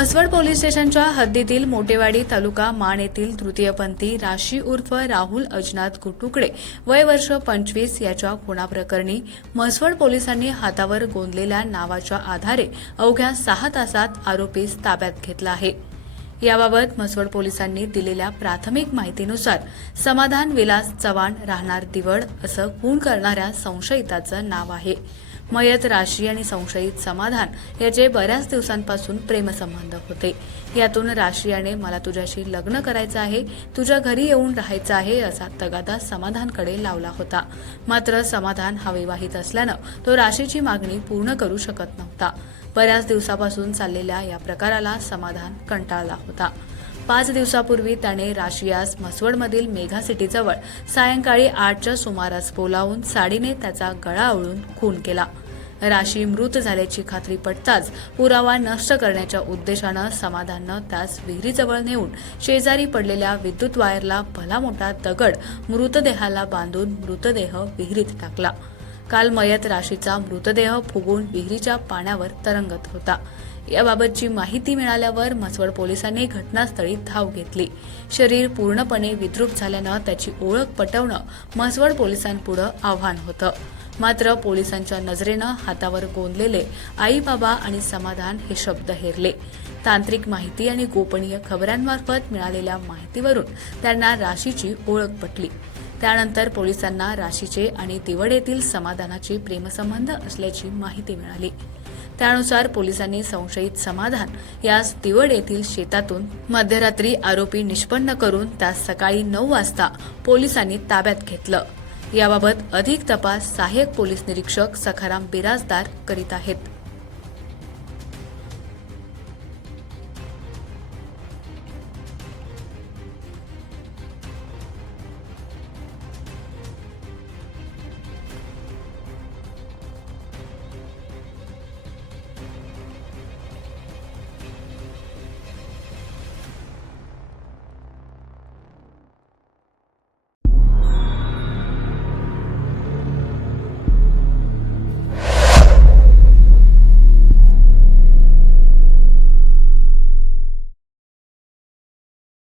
Mhaswad police स्टेशनच्या हद्दीतील मोटेवाडी तालुका मान येथील तृतीयपंथी राशी उर्फ राहुल अजनाथ गुटुकडे वय वर्ष 25 याच्या खुनाप्रकरणी म्हसवड पोलिसांनी हातावर गोंदलेल्या नावाच्या आधारे अवघ्या 6 तासात आरोपीस ताब्यात घेतला आहे। याबाबत म्हसवड पोलिसांनी दिलेल्या प्राथमिक माहितीनुसार समाधान विलास चव्हाण राहणार दिवड असं खून करणाऱ्या संशयिताचं नाव आहे। मयत राशी आणि संशयित समाधान याचे बऱ्याच दिवसांपासून प्रेमसंबंध होते। यातून राशी याने मला तुझ्याशी लग्न करायचं आहे, तुझ्या घरी येऊन राहायचं आहे असा तगादा समाधानकडे लावला होता। मात्र समाधान हा विवाहित असल्यानं तो राशीची मागणी पूर्ण करू शकत नव्हता। बऱ्याच दिवसापासून चाललेल्या या प्रकाराला समाधान कंटाळला होता। 5 दिवसापूर्वी त्याने राशियास म्हसवडमधील मेगा सिटीजवळ सायंकाळी 8च्या सुमारास बोलावून साडीने त्याचा गळा आवळून खून केला। राशी मृत झाल्याची खात्री पटताच पुरावा नष्ट करण्याच्या उद्देशानं समाधाननं त्यास विहिरीजवळ नेऊन शेजारी पडलेल्या विद्युत वायरला भला मोठा दगड मृतदेहाला बांधून मृतदेह विहिरीत टाकला। काल मयत राशीचा मृतदेह फुगून विहिरीच्या पाण्यावर तरंगत होता। याबाबतची माहिती मिळाल्यावर म्हसवड पोलिसांनी घटनास्थळी धाव घेतली। शरीर पूर्णपणे विद्रूप झाल्यानं त्याची ओळख पटवणं म्हसवड पोलिसांपुढे आव्हान होतं। मात्र पोलिसांच्या नजरेनं हातावर गोंदलेले आई बाबा आणि समाधान हे शब्द हेरले। तांत्रिक माहिती आणि गोपनीय खबरांमार्फत मिळालेल्या माहितीवरून त्यांना राशीची ओळख पटली। त्यानंतर पोलिसांना राशीचे आणि दिवड येथील समाधानाचे प्रेमसंबंध असल्याची माहिती मिळाली। त्यानुसार पोलिसांनी संशयित समाधान यास दिवड येथील शेतातून मध्यरात्री आरोपी निष्पन्न करून त्यास सकाळी 9 वाजता पोलिसांनी ताब्यात घेतलं। याबाबत अधिक तपास सहाय्यक पोलीस निरीक्षक सखाराम बिराजदार करीत आहेत।